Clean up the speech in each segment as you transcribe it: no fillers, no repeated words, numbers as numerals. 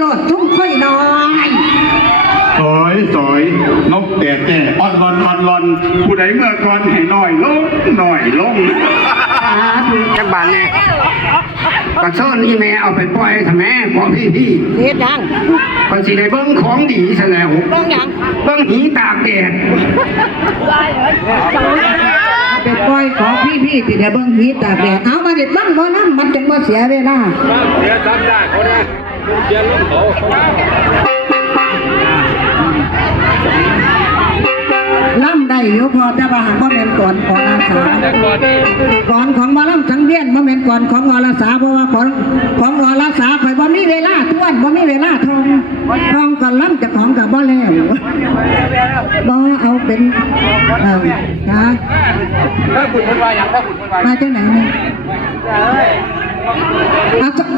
โลดทุ่งค่อยน้อยสอยนกแต่อ่อนรอนผู้ใดเมื่อก่อนให้น้อยลงจักบานเนี่ยกระโซนอีแม่เอาไปปล่อยทำแม่พอพี่เฮ็ดยังก่อนสิได้เบิ้งของดีซะแล้วเบิ่งยังเบิ้งหีตากแดดเป็นปล่อยของพี่ที่ได้เบิ่งหีตากแดดเอามาเด็ดบ้างบ่น้ำมันจังบ่เสียเวลาเดี๋ยวทำได้เขาเนี่ยเดี๋ยวลูกเขาล่ำได้อยู่พอจะว่าบ่แม่นก่อนของอาสาก่อนของบ่ล่ำสังเวียนบ่แม่นก่อนของอรสาเพราะว่าของอรสาข่อยบ่มีเวลาทวนบ่มีเวลาทองก็ล่ำจากของกับบ่แล้วบ่เอาเป็นนะถ้าขุนคนวายอย่างถ้าขุนคนวายมาจังไหนเนี่ย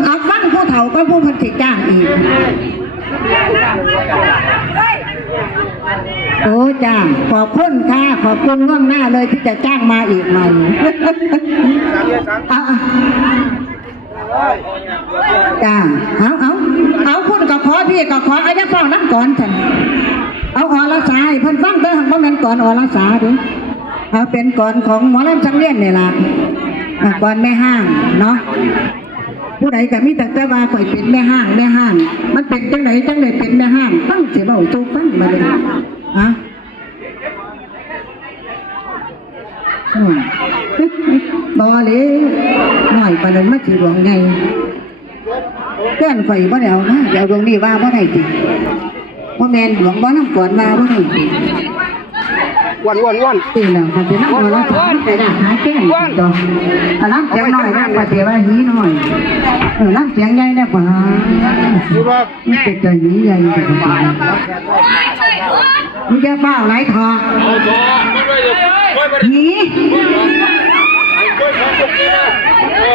เอาฟังผู้เฒ่าก็ผู้พันธิจ้างอีกโอ้จ้าขอบคุณค่ะขอบคุณล่วงหน้าเลยที่จะจ้างมาอีกใหม่จ้าเอาพูดกับขอพี่กับขออายุเฝ้านับก่อนฉันเอาอรสาเพิ่นฟังเด้อหังบ่แม่นก่อนอรสาดิเอาเป็นก่อนของหมอลำสังเวียนนี่ล่ะก่อนแม่ห้างเนาะผู้ใดก็มีแต่ว่าข่อยเป็นแม่ห้างมันเป็นจังไหนเป็นแม่ห้างตั้งเสียเบาโจฟังมาเลยฮะบ่เลยหน่อยปานนั้นมาสิหลวงไงเพื่อนข่อยบ่ได้เอานะเดี๋ยวดวงนี้ว่าบ่ได้ติบ่แม่นหลวงบ่นำก่อนว่าบ่ได้ติวันตีแล้วมันจะนั่งรอแล้วแต่ด่าหาแก้มดอกน้ำเสียงน้อยนะว่าเสียว่าหีน้อยน้ำเสียงใหญ่นะป่ะนี่เป็นใจหีใหญ่มึงจะเปล่าไรทอหี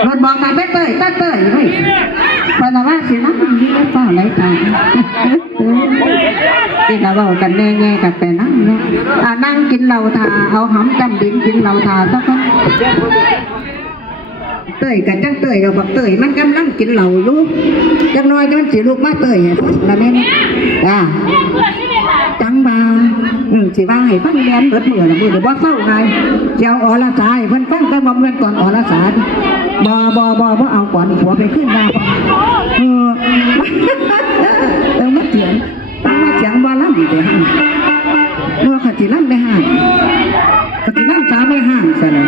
รถบอกมาเต้ยเฮ้ยพอเราว่าสินะมึงจะเปล่าไรทอที่เราบอกกันแง่กันแต่นั่งเนาะนั่งกินเหล้าทาเอาหอมจำดินกินเหล้าทาสักคนเตยกับจังเตยกับบอกเตยมันกำลังกินเหล้าลูกจังน้อยจังสีลูกมาเตยละแม่เนี่ยจังบาสิว่าให้ฟังเรียนเปิดมือละมือเดี๋ยวบ่เศร้าไงเจ้าอรสาเพิ่นฟังก็บ่เงินก่อนอรสาบ่เอาก่อนหัวไปขึ้นมามาเถียงว่าล่ำไปห้างเมื่อขัดจีล่ำไปห้างขัดจีล่ำสาไปห้างซะเลย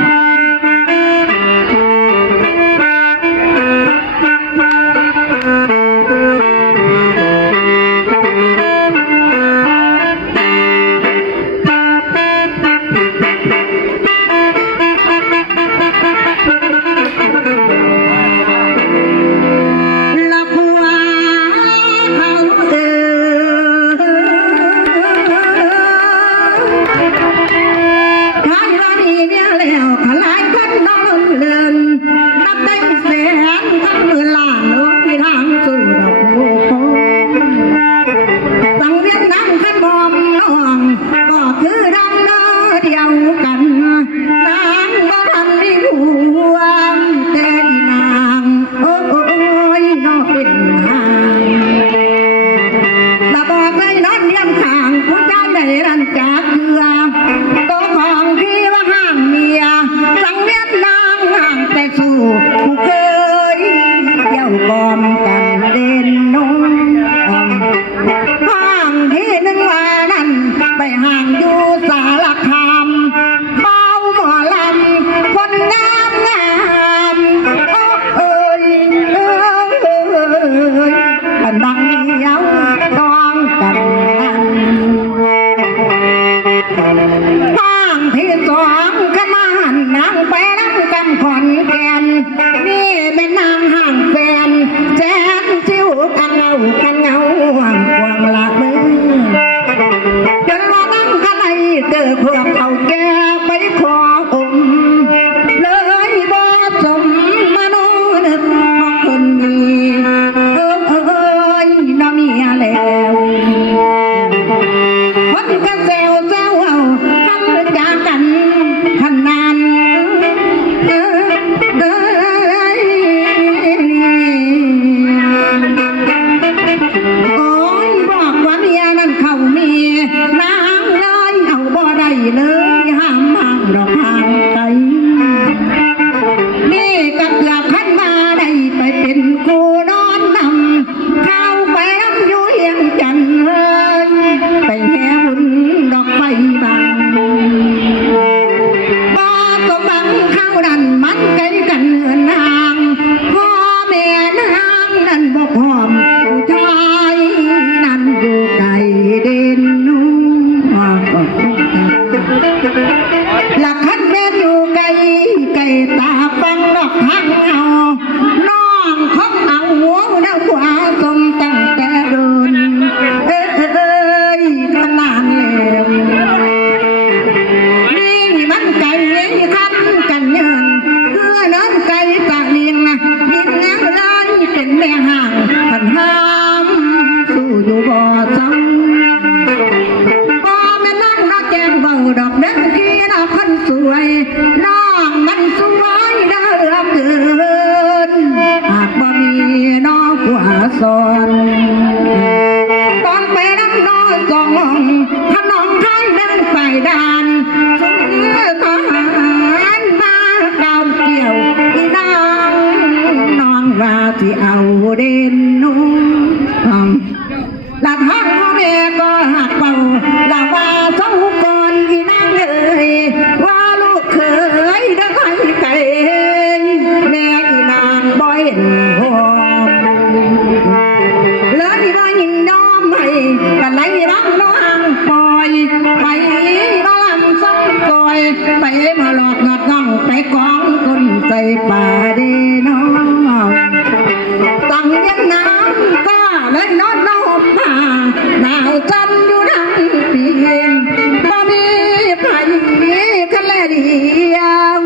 อยู่บ่ซ้ำบ่แม่นน้องน่าแกงเบาดอกเด็กกี้น่าคนสวยน้องมันสวยเด้อเกินหากบ่มีน้องผัวสอนตอนไปน้ำน้องสองถ้าน้องไทยเดินไปด่านสุดทหารมาดาวเกี่ยวอีนางน้องว่าที่เอาเด่นนุ่งหลักหักพ่อแม่ก็หักเป่าหลักว่าเจ้าก่อนอีนางเอ่ยว่าลูกเคยได้ใครไก่แม่อีนางบ่เห็นหัวเลยว่ายินยอมให้กันไหลรักน้องปล่อยไปบ้านซ้ำซอยไปมาหลอกงัดง่องไปกองคนใส่ป่าเดน้องตั้งยันน้ำก็เลยนอนนอนมาหนาวจันอยู่ทั้งปีบ่มีไผกันแลเดียว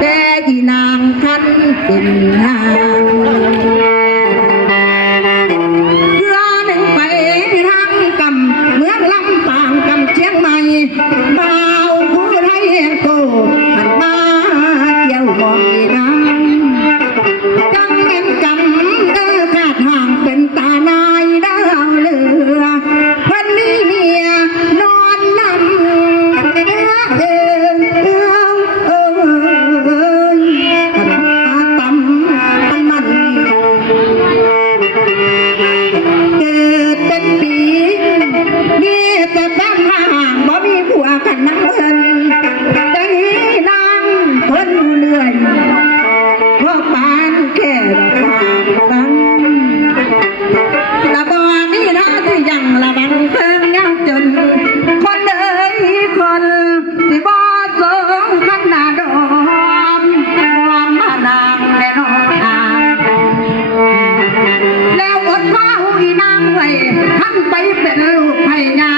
แต่อีนางคันเป็นหางเรือหนึ่งไปทางกำเมืองลำปางกำเชียงใหม่บ่าวผู้ไทยแห่งโตหันมาเกี่ยวมองอีนางจังเป็นกำกาดห่างเป็นตานายดาวเรือวันนี้เมียนอนนำตำมันเกิดเป็นปีมีแต่แป้งห่างบ่มีผัวกันนั่งเพิ่นได้นั่งเพิ่นเหนื่อยเพราะปานแค่ดอกบานละบ่มีหน้าที่ยังละบังเพิ่นยังจนคนเอ่ยคนที่บ่สงขันหน้าดอมความมานางแน่นอนแล้วอดว่าหุยนางไว้ท่านไปเป็นลูกไผ่ยา